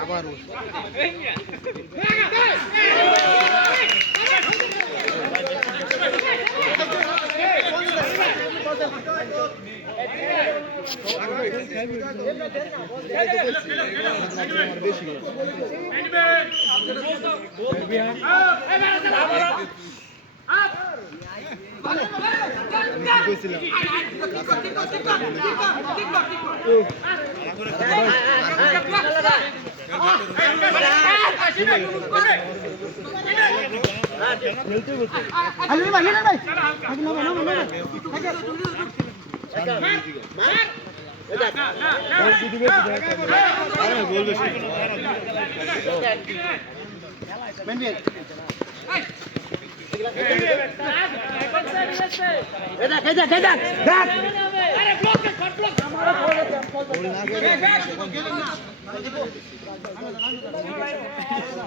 আবারও কইছিলাম ಅಲ್ಲಿ ಬನ್ನಿ ಬನ್ನಿ ಹಾಗೆ ನಾವು ನಾವು ನಾವು ಹಾಗೆ अरे ब्लॉक कर ब्लॉक हमारा बोल ना なるほど。